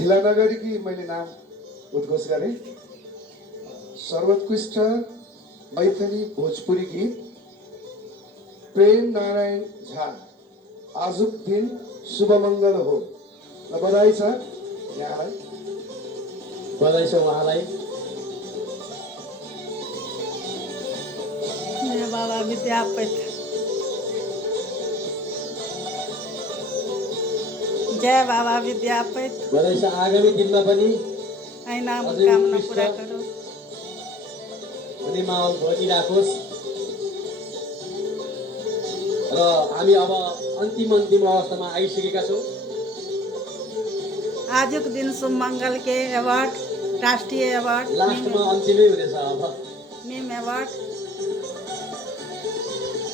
ढिला नगरी मैले नाम उद्घोष गरेँ। सर्वोत्कृष्ट मैथिली भोजपुरी गीत प्रेम नारायण झा, आजुक दिन शुभ मङ्गल हो। र बधाई छ यहाँलाई। बधाई छ उहाँलाई। जय बाबा विद्यापति, जय बाबा विद्यापति। बधाई छ आगामी दिनमा पनि ऐना अझै कामना उत्कृष्ट पूरा करो। हुने माहौल बनिराखोस्। र हामी अब अन्तिम अवस्थामा आइसकेका छौँ। आजुक दिन शुभ मङ्गल के अवार्ड, राष्ट्रिय अवार्ड, लास्टमा अन्तिमै हुनेछ अब। Meme award